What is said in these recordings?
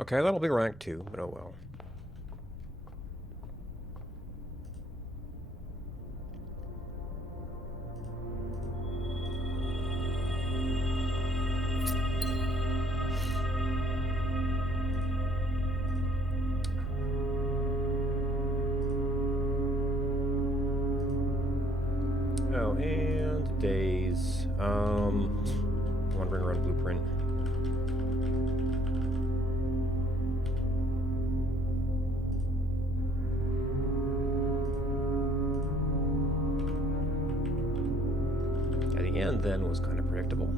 Okay, that'll be rank 2, but oh well. Oh, and days. Wandering around blueprint. At the end, then, was kind of predictable.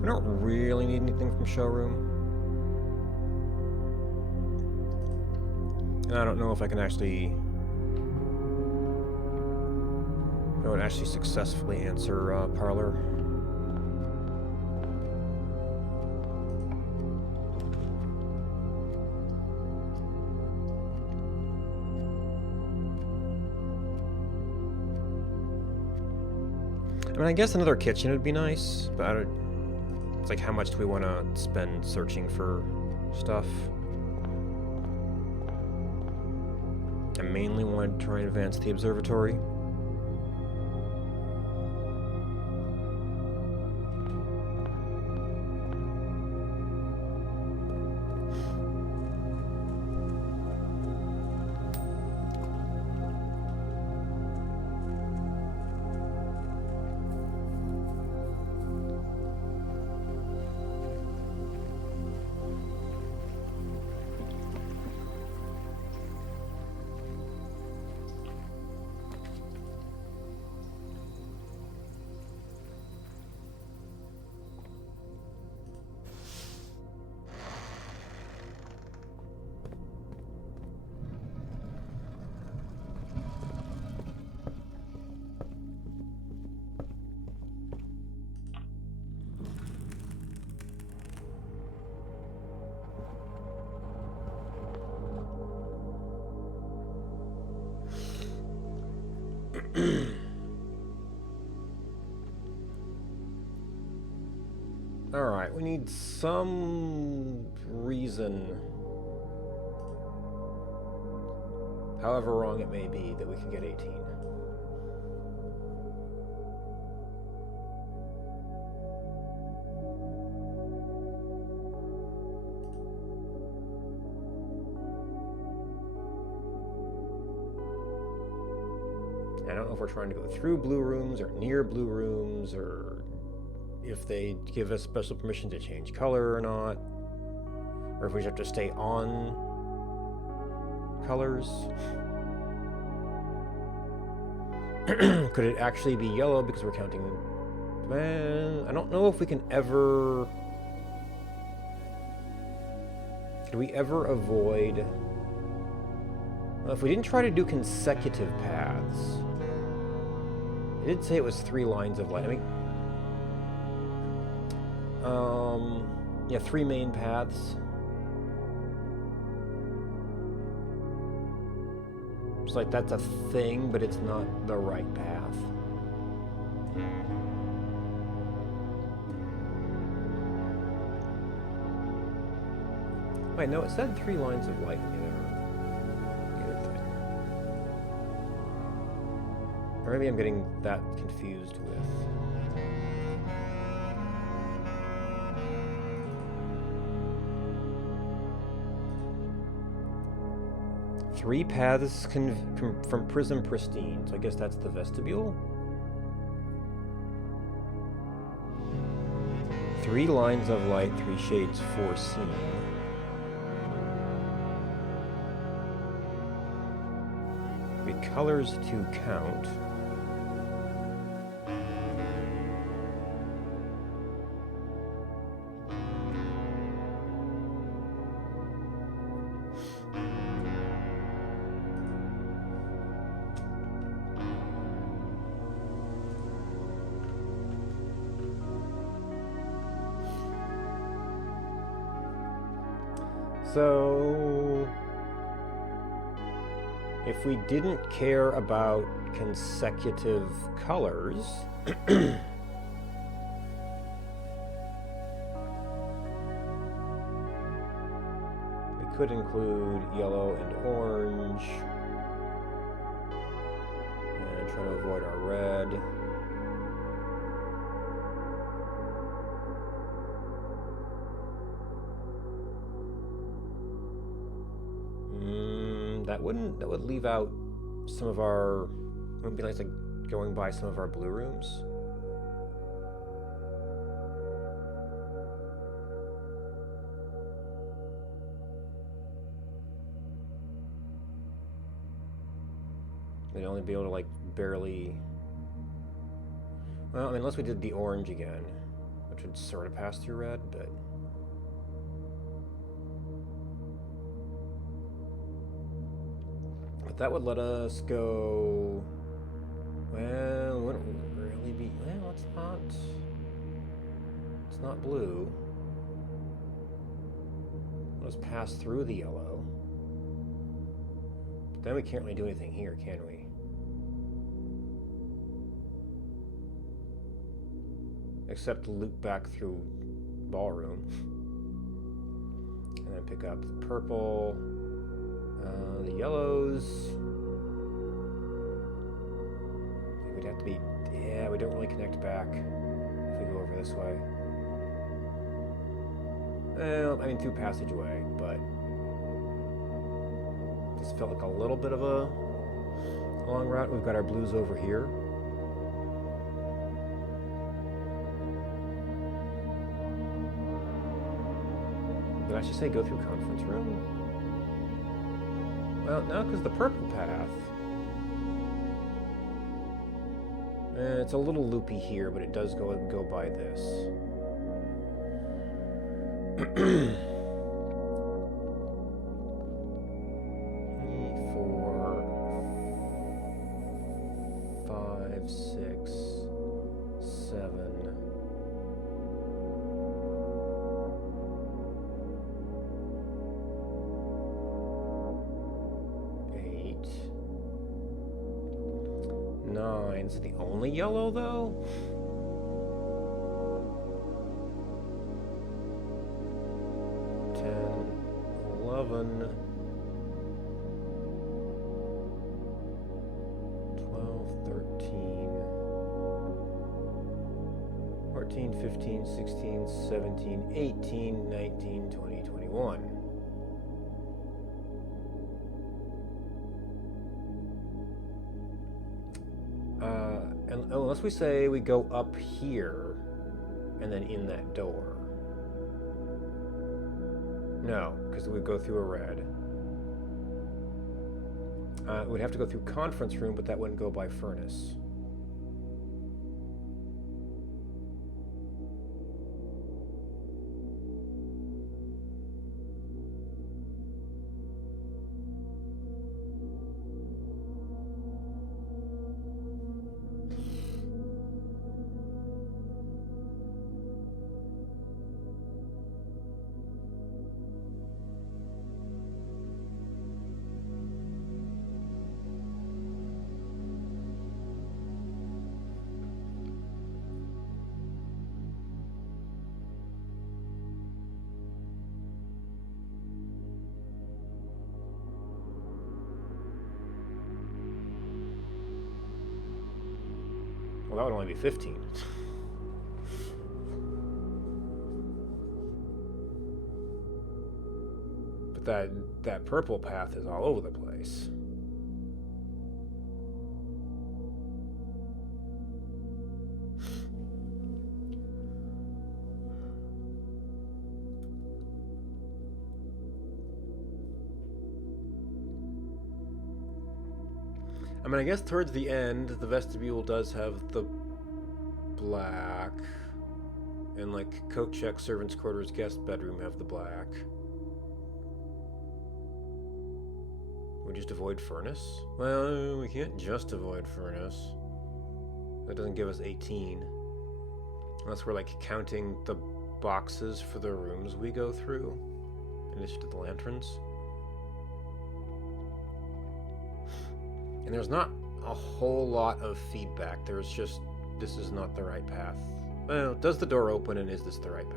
I don't really need anything from showroom. And I don't know if I can actually... I would actually successfully answer Parlor. I mean, I guess another kitchen would be nice, but it's like, how much do we want to spend searching for stuff? I mainly want to try and advance the observatory. Alright, we need some reason, however wrong it may be, that we can get 18. I don't know if we're trying to go through blue rooms or near blue rooms, or if they give us special permission to change color or not, or if we have to stay on colors. Could it actually be yellow because we're counting? Man, I don't know if we can ever... Could we ever avoid... Well, if we didn't try to do consecutive paths... It did say it was 3 lines of light. I mean... yeah, 3 main paths. It's like that's a thing, but it's not the right path. Wait, no, it said 3 lines of light in the other thing. Or maybe I'm getting that confused with... 3 paths from Prism Pristine, so I guess that's the vestibule. 3 lines of light, 3 shades foreseen. With colors to count. So, if we didn't care about consecutive colors, we could include yellow and orange, and try to avoid our red. That would leave out some of our, it would be nice like going by some of our blue rooms. We'd only be able to like barely, well, I mean, unless we did the orange again, which would sort of pass through red, but that would let us go, well, it wouldn't really be, well, it's not blue. Let us pass through the yellow. But then we can't really do anything here, can we? Except loop back through ballroom. And then pick up the purple. The yellows. I think we'd have to be, yeah, we don't really connect back if we go over this way. Well, I mean, through passageway, but this felt like a little bit of a long route. We've got our blues over here. Did I just say go through conference room? Well, no, because the purple path. It's a little loopy here, but it does go by this. 9. Is it the only yellow, though? $10, $11, $12, $13, $14, $15, $16, $17, $18, $19, $20, $21. And unless we say we go up here and then in that door. No, because we would go through a red. We'd have to go through conference room, but that wouldn't go by furnace. Well, that would only be 15. But that purple path is all over the place. I mean, I guess towards the end, the vestibule does have the black, and like coat check, servants' quarters, guest bedroom have the black. We just avoid furnace? Well, we can't just avoid furnace. That doesn't give us 18. Unless we're like counting the boxes for the rooms we go through. in addition to the lanterns. And there's not a whole lot of feedback. There's just, this is not the right path. Well, does the door open and is this the right path?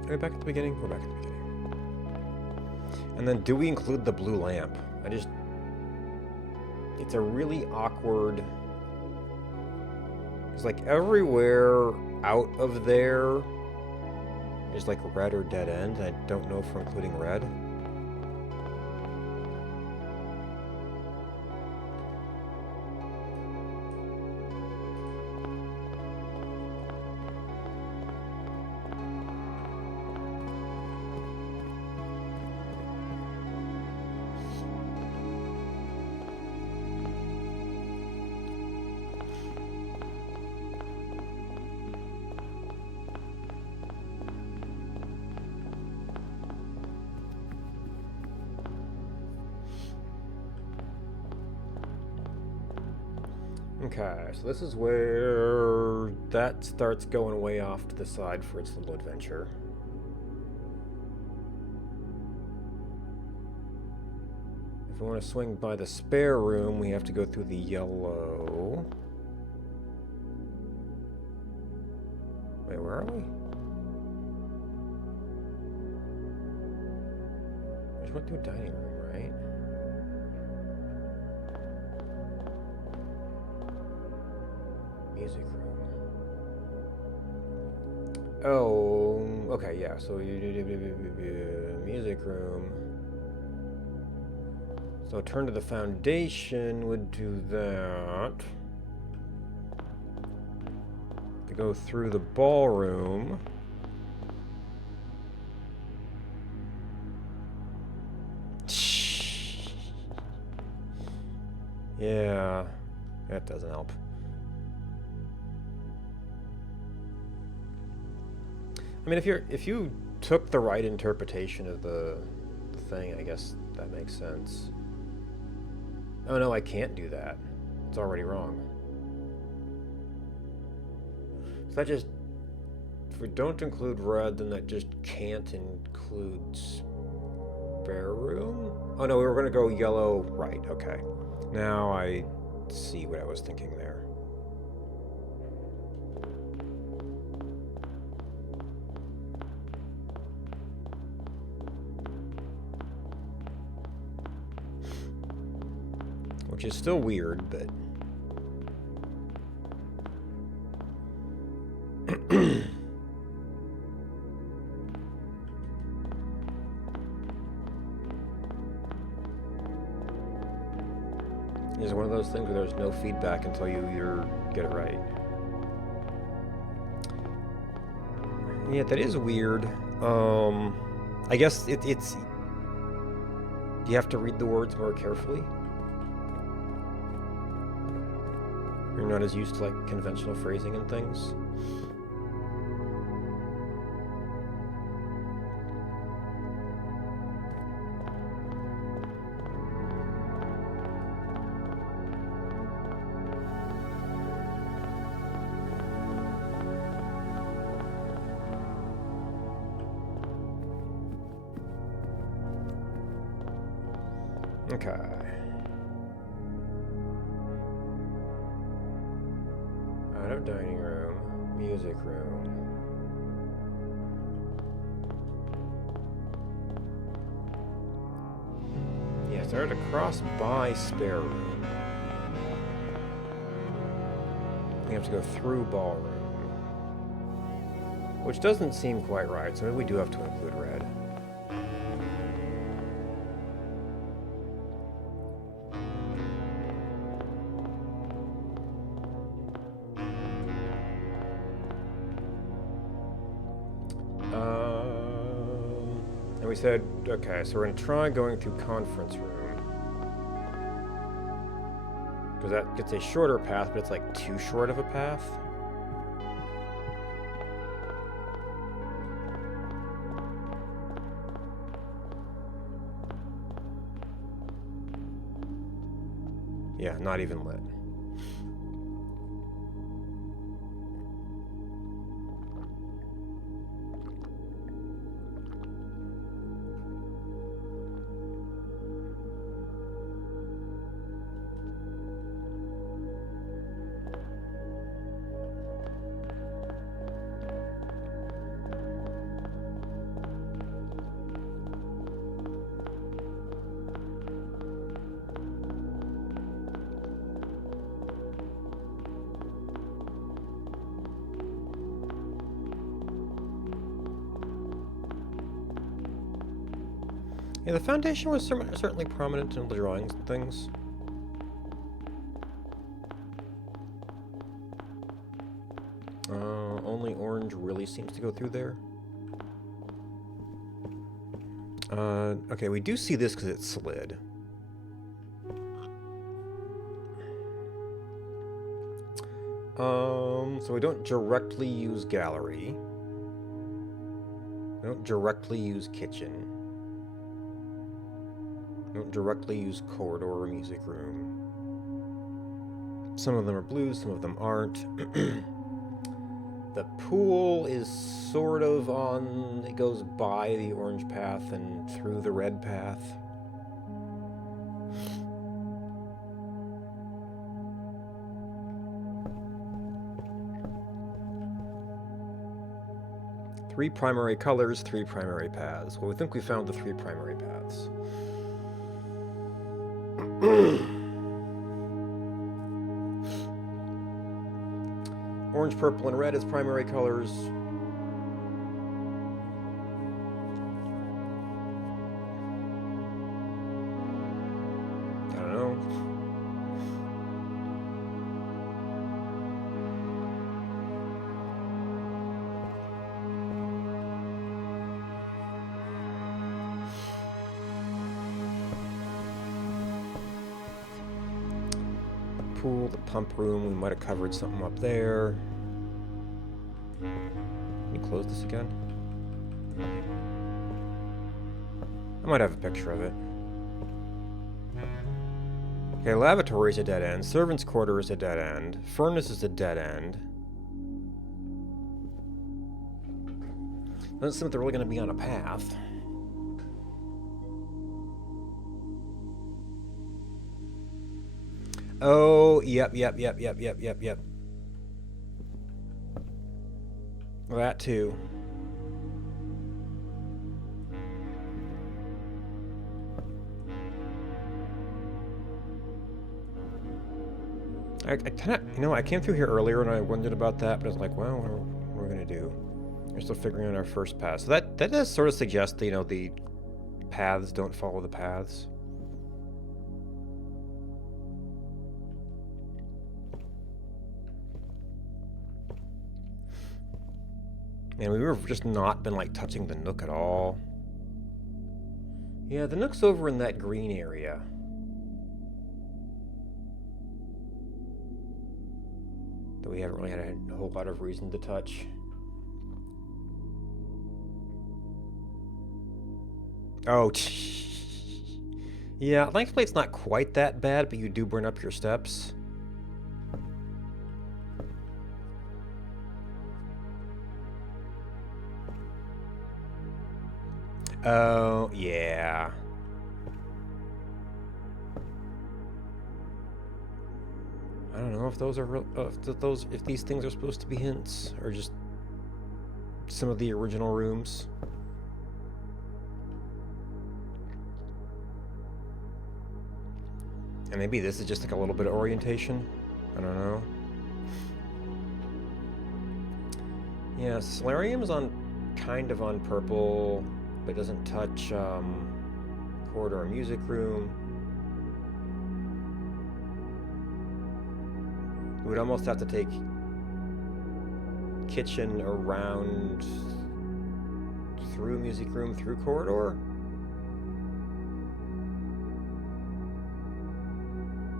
Are we back at the beginning? We're back at the beginning. And then do we include the blue lamp? It's a really awkward, it's like everywhere out of there is like red or dead end. I don't know if we're including red. Okay, so this is where that starts going way off to the side for its little adventure. If we want to swing by the spare room, we have to go through the yellow. Wait, where are we? We just went to a dining room, right? Music room. Oh, okay, yeah, so music room. So turn to the foundation would do that. To go through the ballroom. Yeah, that doesn't help. I mean, if you took the right interpretation of the thing, I guess that makes sense. Oh no, I can't do that. It's already wrong. So that just, if we don't include red, then that just can't include spare room? Oh no, we were gonna go yellow, right, okay. Now I see what I was thinking there. Which is still weird, but... It's one of those things where there's no feedback until you either get it right. Yeah, that is weird. I guess it's... You have to read the words more carefully. You're not as used to like conventional phrasing and things. Okay. Out of dining room, music room. Yeah, started to cross by spare room. We have to go through ballroom. Which doesn't seem quite right, so maybe we do have to include red. And we said, okay, so we're going to try going through conference room. Because that gets a shorter path, but it's like too short of a path. Yeah, not even lit. Yeah, the foundation was certainly prominent in the drawings and things. Only orange really seems to go through there. Okay, we do see this because it slid. So we don't directly use gallery. We don't directly use kitchen. We don't directly use corridor or music room. Some of them are blue, some of them aren't. The pool is sort of on, it goes by the orange path and through the red path. Three primary colors, three primary paths. Well, we think we found the three primary paths. Orange, purple, and red as primary colors. I don't know. Pool, the pump room, we might have covered something up there. Can you close this again? I might have a picture of it. Okay, lavatory is a dead end. Servant's quarter is a dead end. Furnace is a dead end. Doesn't seem like they're really going to be on a path. Oh, yep. That too. I kind of, I came through here earlier and I wondered about that, but I was like, well, what are we going to do? We're still figuring out our first path. So that does sort of suggest that, the paths don't follow the paths. And we were just not been touching the Nook at all. Yeah, the Nook's over in that green area. That we haven't really had a whole lot of reason to touch. Oh, yeah, thankfully it's not quite that bad, but you do burn up your steps. Oh, yeah. I don't know if those are if these things are supposed to be hints or just some of the original rooms. And maybe this is just a little bit of orientation. I don't know. Yeah, Solarium's kind of on purple. It doesn't touch corridor music room. We would almost have to take kitchen around through music room, through corridor.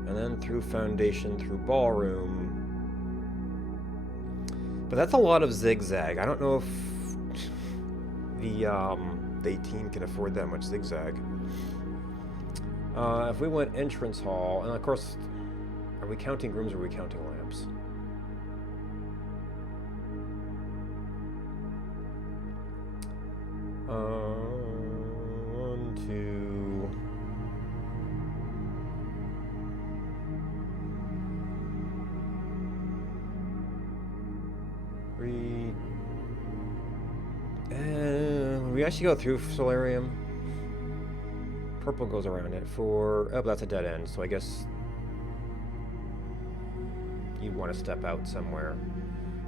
and then through foundation, through ballroom. But that's a lot of zigzag. I don't know if the 18 can afford that much zigzag. If we went entrance hall, and of course, are we counting rooms or are we counting lamps? One, two. Three. We actually go through solarium. Purple goes around it for... Oh, that's a dead end, so I guess you'd want to step out somewhere.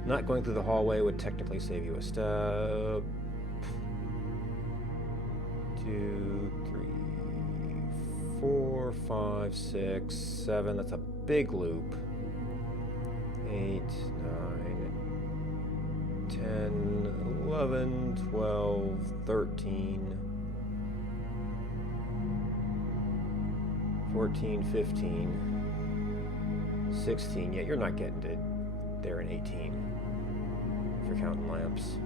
Not going through the hallway would technically save you a step. 2, 3, 4, 5, 6, 7. That's a big loop. 8, 9, 10, 11, 12, 13, 14, 15, 16. Yeah, you're not getting to there in 18 if you're counting lamps.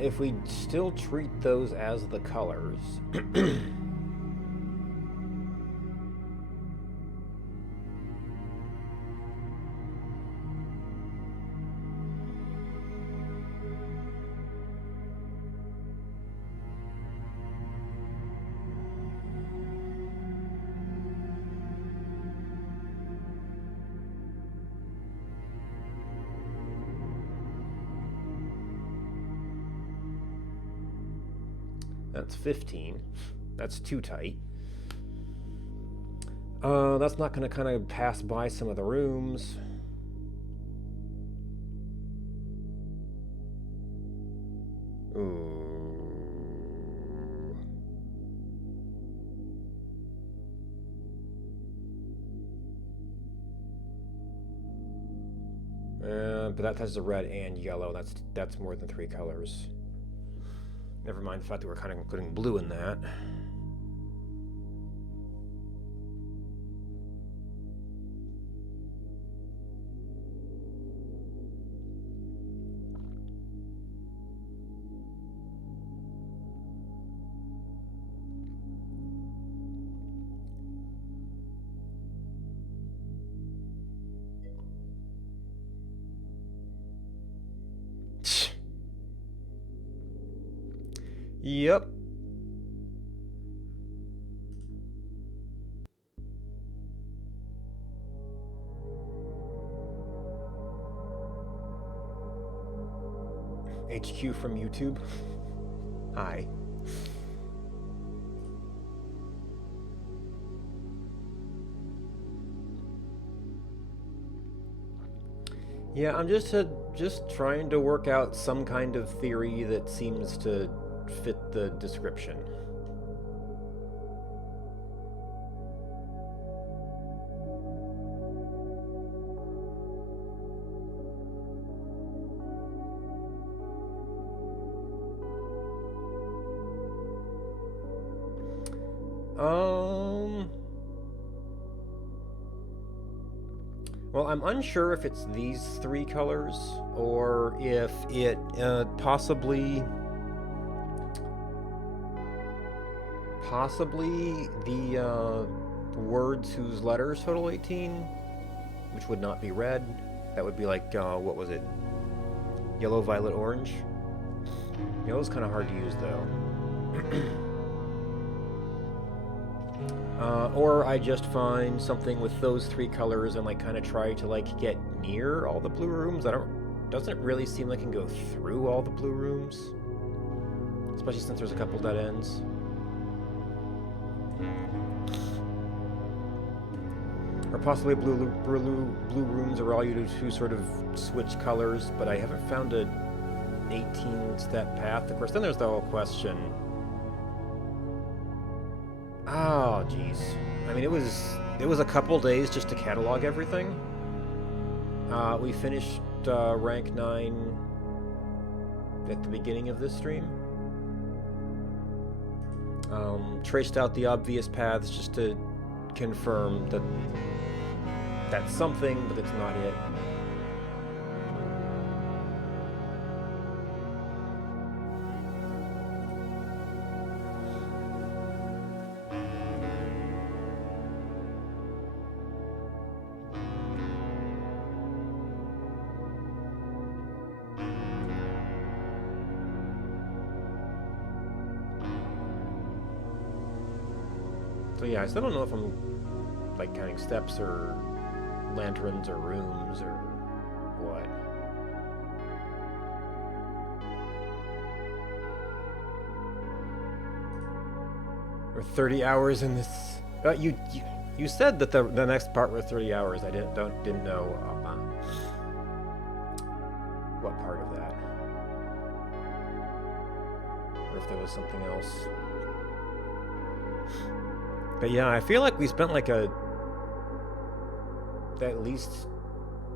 If we still treat those as the colors, that's 15. That's too tight. That's not going to kind of pass by some of the rooms. Ooh. But that has the red and yellow. That's more than 3 colors. Never mind the fact that we're kind of including blue in that. Yep. HQ from YouTube. Hi. Yeah, I'm just trying to work out some kind of theory that seems to fit the description. Well, I'm unsure if it's these 3 colors or if it possibly the words whose letters total 18, which would not be red. That would be like, what was it? Yellow, violet, orange? Yellow's kind of hard to use, though. Or I just find something with those 3 colors and like kind of try to like get near all the blue rooms. Doesn't really seem like I can go through all the blue rooms, especially since there's a couple dead ends. Or possibly blue rooms allow you to sort of switch colors, but I haven't found an 18-step path. Of course, then there's the whole question. Oh, jeez. I mean, it was it was a couple days just to catalog everything. We finished rank 9 at the beginning of this stream. Traced out the obvious paths just to confirm that that's something, but it's not it. So yeah, I still don't know if I'm like counting steps or lanterns or rooms or what. We're 30 hours in this. You said that the next part was 30 hours. I didn't know what part of that, or if there was something else. But yeah, I feel like we spent like at least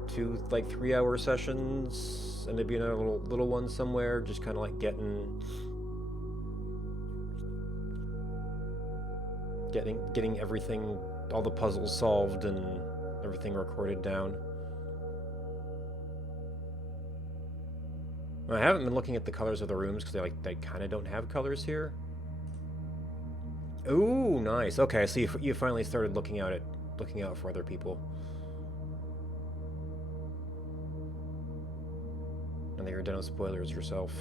2 like 3-hour sessions, and maybe another little one somewhere, just kind of like getting everything, all the puzzles solved and everything recorded down. I haven't been looking at the colors of the rooms because they kind of don't have colors here. Ooh, nice. Okay, so you finally started looking out for other people. And then you're done with spoilers yourself.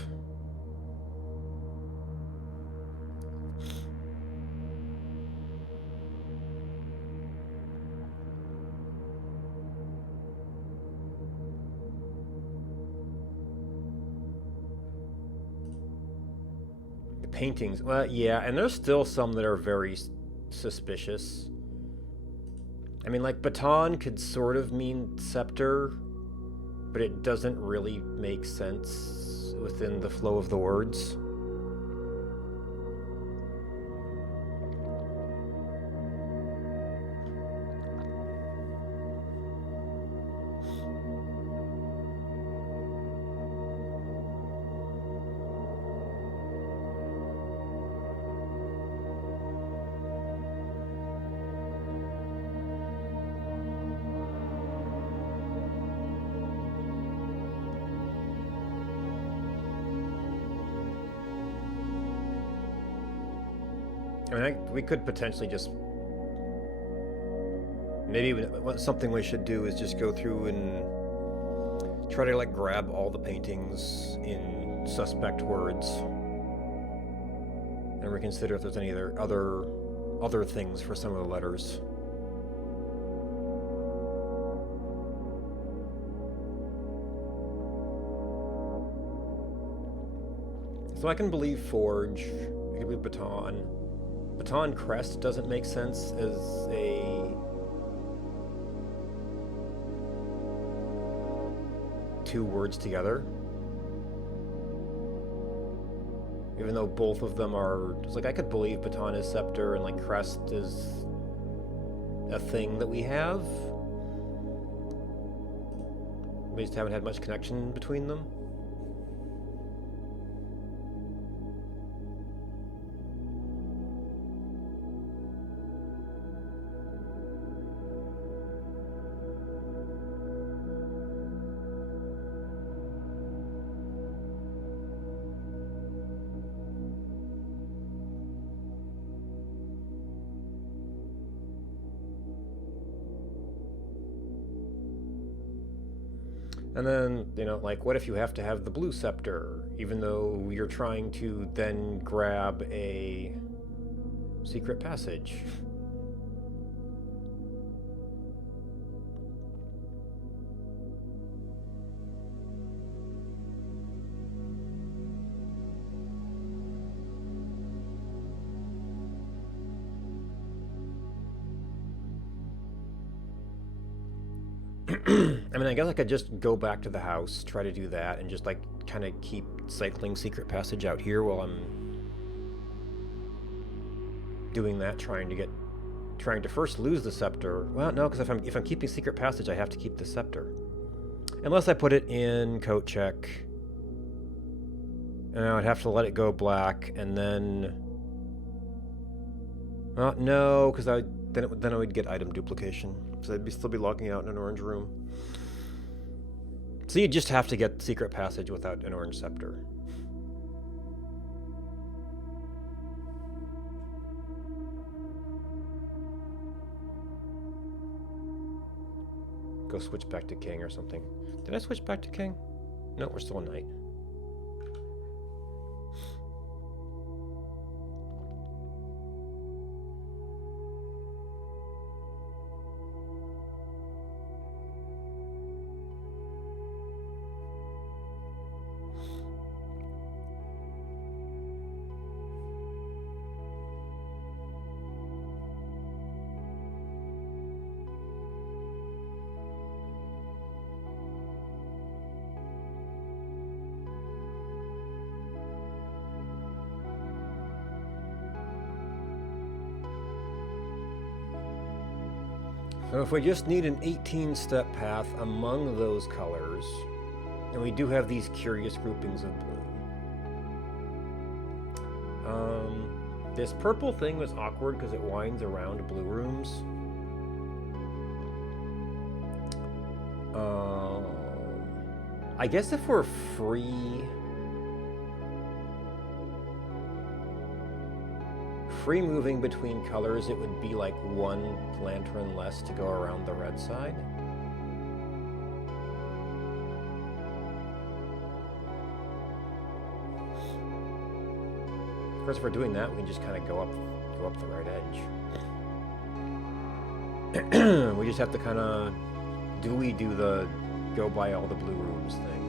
Paintings, well, yeah, and there's still some that are very suspicious. I mean, like, baton could sort of mean scepter, but it doesn't really make sense within the flow of the words. I mean, we could potentially just... Maybe something we should do is just go through and try to, like, grab all the paintings in suspect words. And reconsider if there's any other things for some of the letters. So I can believe Forge, I can believe Baton. Baton Crest doesn't make sense as two words together. Even though both of them are... It's like, I could believe Baton is Scepter and, like, Crest is a thing that we have. We just haven't had much connection between them. And then, you know, like, what if you have to have the blue scepter, even though you're trying to then grab a secret passage? I mean, I guess I could just go back to the house, try to do that, and just, like, kind of keep cycling secret passage out here while I'm doing that, trying to get trying to first lose the scepter. Well, no, because if I'm keeping secret passage, I have to keep the scepter. Unless I put it in coat check. And I would have to let it go black, and then... Well, no, because then I would get item duplication. So I'd still be logging out in an orange room. So you just have to get secret passage without an orange scepter. Go switch back to king or something. Did I switch back to king? No, we're still a knight. So if we just need an 18-step path among those colors, and we do have these curious groupings of blue. This purple thing was awkward because it winds around blue rooms. I guess if we're free moving between colors, it would be like one lantern less to go around the red side. Of course, if we're doing that, we can just kind of go up the right edge. We just have to kind of do the go by all the blue rooms thing.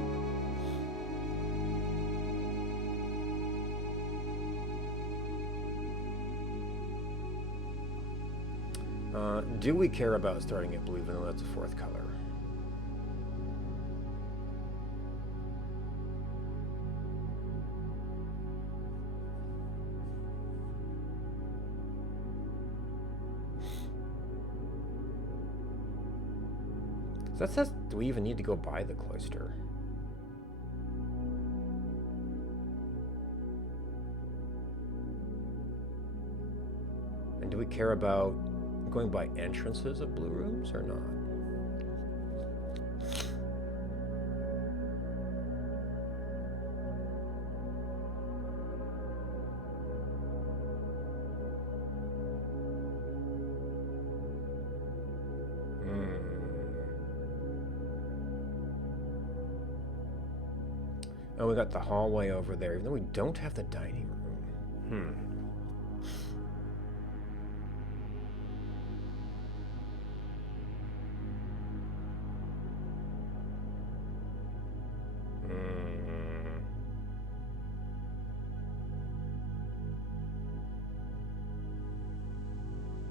Do we care about starting at blue, even though that's a fourth color? So that says, do we even need to go by the cloister? And do we care about going by entrances of blue rooms or not? Oh, we got the hallway over there, even though we don't have the dining room.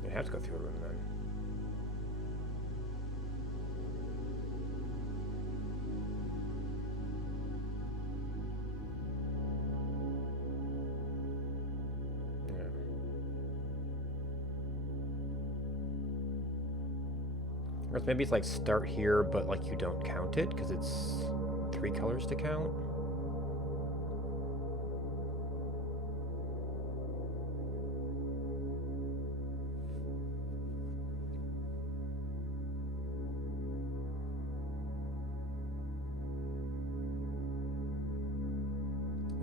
I have to go through a room then. Or maybe it's like start here, but like you don't count it because it's 3 colors to count.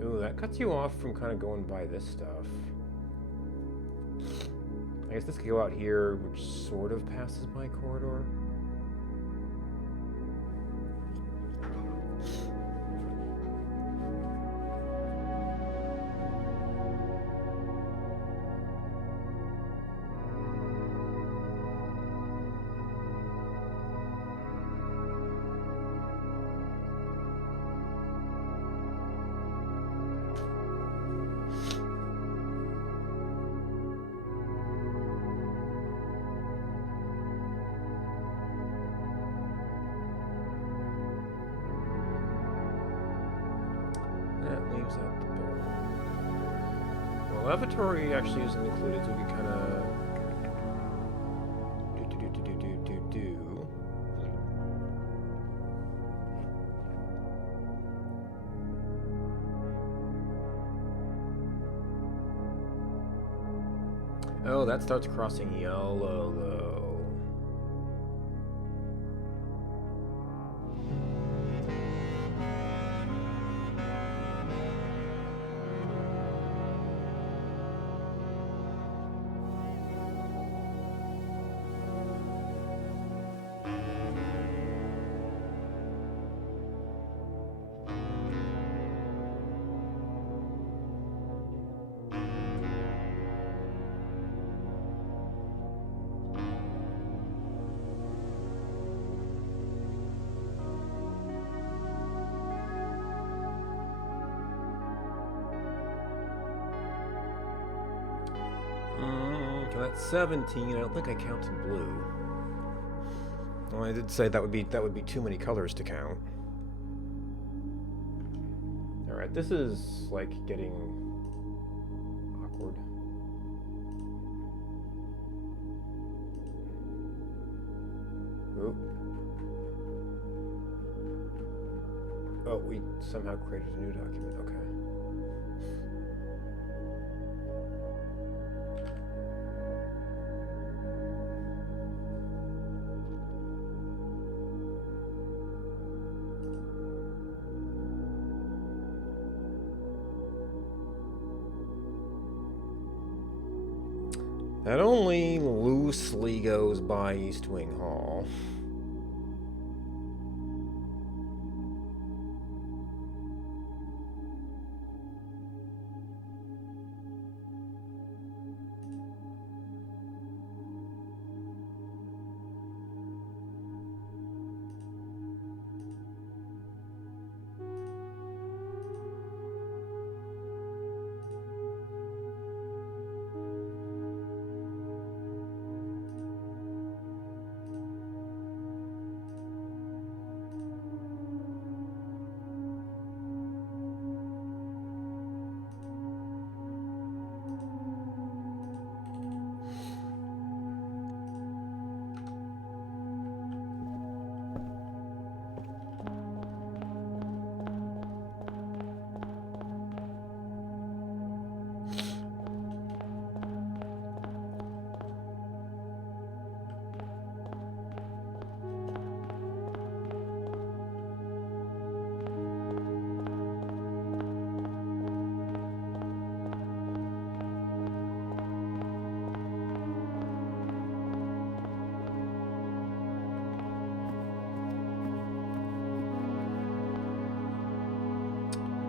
Ooh, that cuts you off from kind of going by this stuff. I guess this could go out here, which sort of passes my corridor. Lavatory actually isn't included, so we can kind of Oh, that starts crossing yellow, though. So that's 17. I don't think I counted blue. Well, I did say that would be too many colors to count. All right, this is like getting awkward. Oop. Oh, we somehow created a new document. Okay. That only loosely goes by East Wing Hall.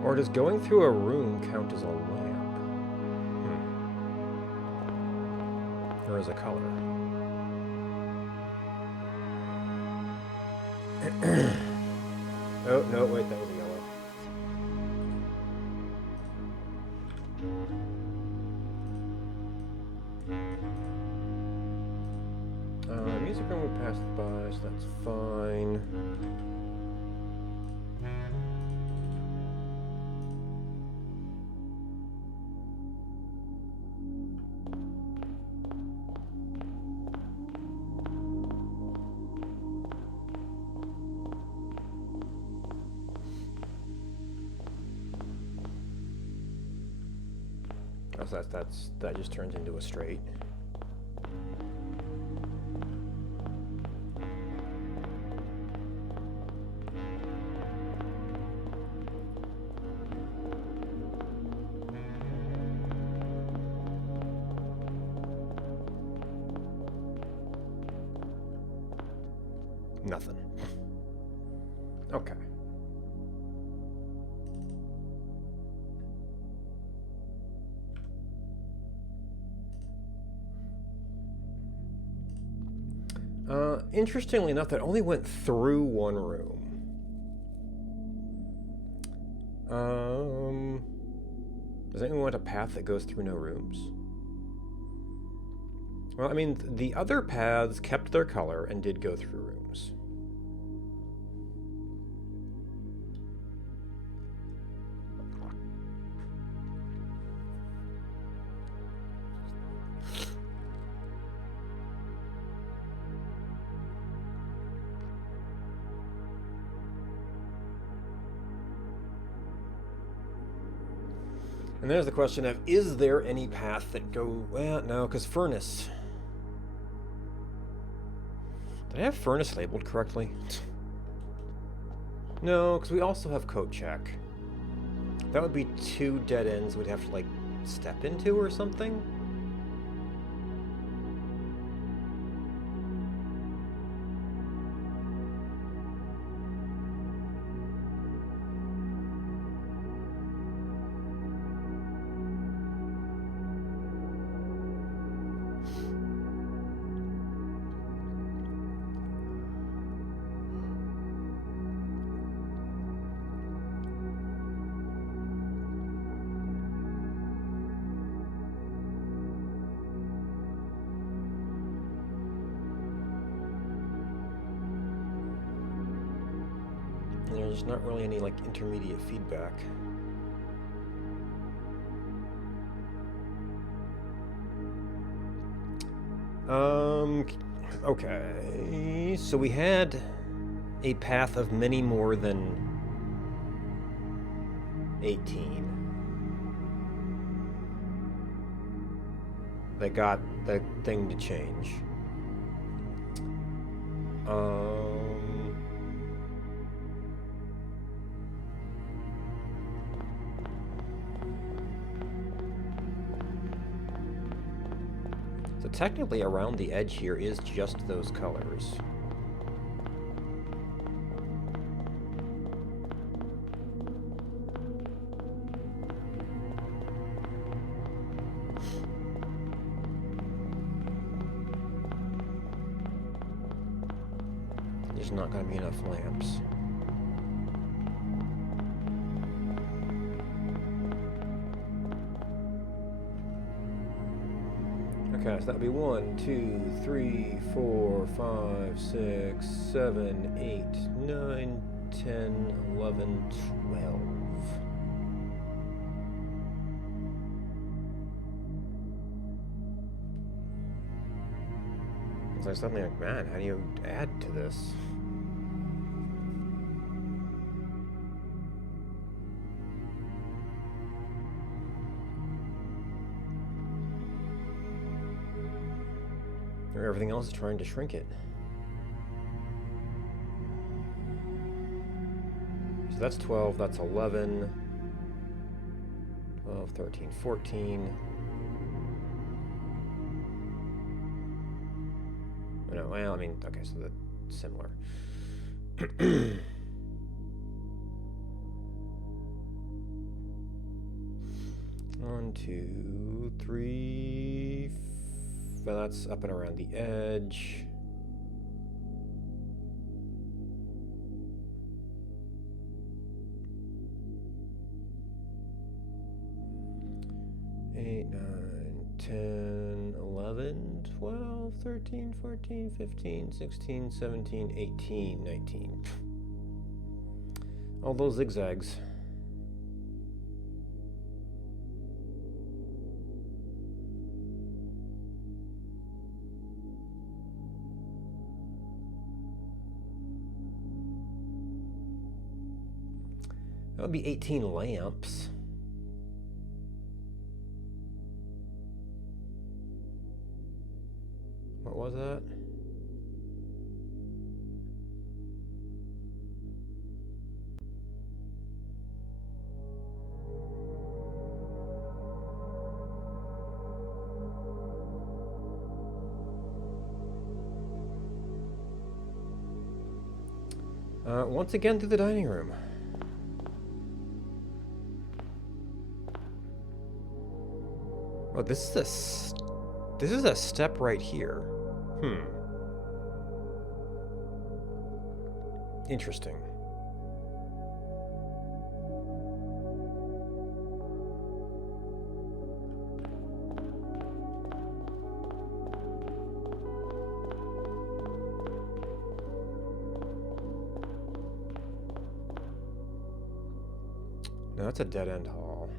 Or does going through a room count as a lamp? Or as a color? Oh, no, wait, that was a yellow. Music room we passed by, so that's fine. So that just turns into a straight. Nothing. Okay. Interestingly enough, that only went through one room. Does anyone want a path that goes through no rooms? Well, I mean, the other paths kept their color and did go through rooms. And there's the question of, is there any path that go... Well, no, because furnace... Did I have furnace labeled correctly? No, because we also have code check. That would be 2 dead ends we'd have to, like, step into or something? There's not really any, like, intermediate feedback. Okay. So we had a path of many more than 18 that got the thing to change. So technically around the edge here is just those colors. There's not going to be enough lamps. Okay, so that would be 1, 2, 3, 4, 5, 6, 7, 8, 9, 10, 11, 12. So suddenly like, man, how do you add to this? Or everything else is trying to shrink it. So that's 12, that's 11, 12, 13, 14. No, well, I mean, okay, so that's similar. 1, 2, 3. Well, that's up and around the edge. Eight, 9, 10, 11, 12, 13, 14, 15, 16, 17, 18, 19. All those zigzags. That would be 18 lamps. What was that? Once again through the dining room. Oh, this is a step right here. Interesting. No, that's a dead-end hall.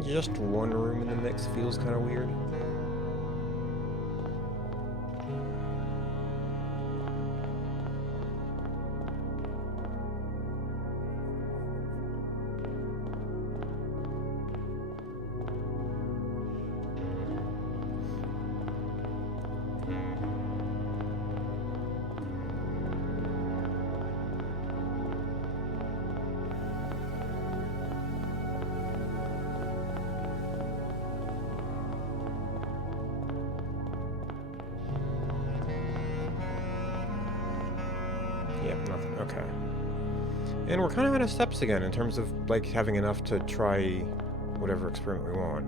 having just one room in the mix feels kind of weird. Yep, nothing. Okay. And we're kind of out of steps again in terms of, like, having enough to try whatever experiment we want.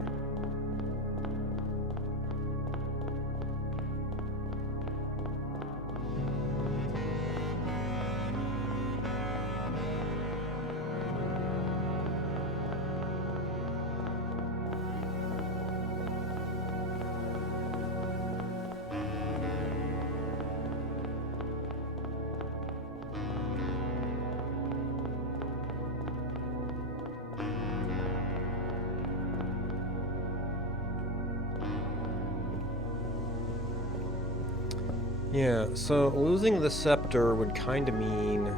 Yeah, so losing the scepter would kind of mean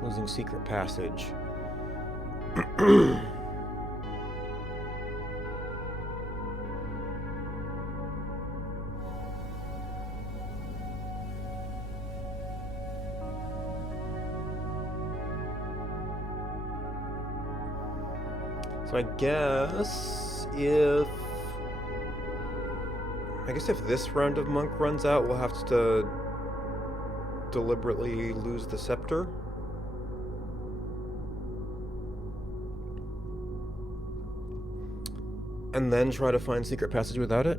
losing secret passage. So I guess if this round of Monk runs out, we'll have to deliberately lose the scepter. And then try to find secret passage without it.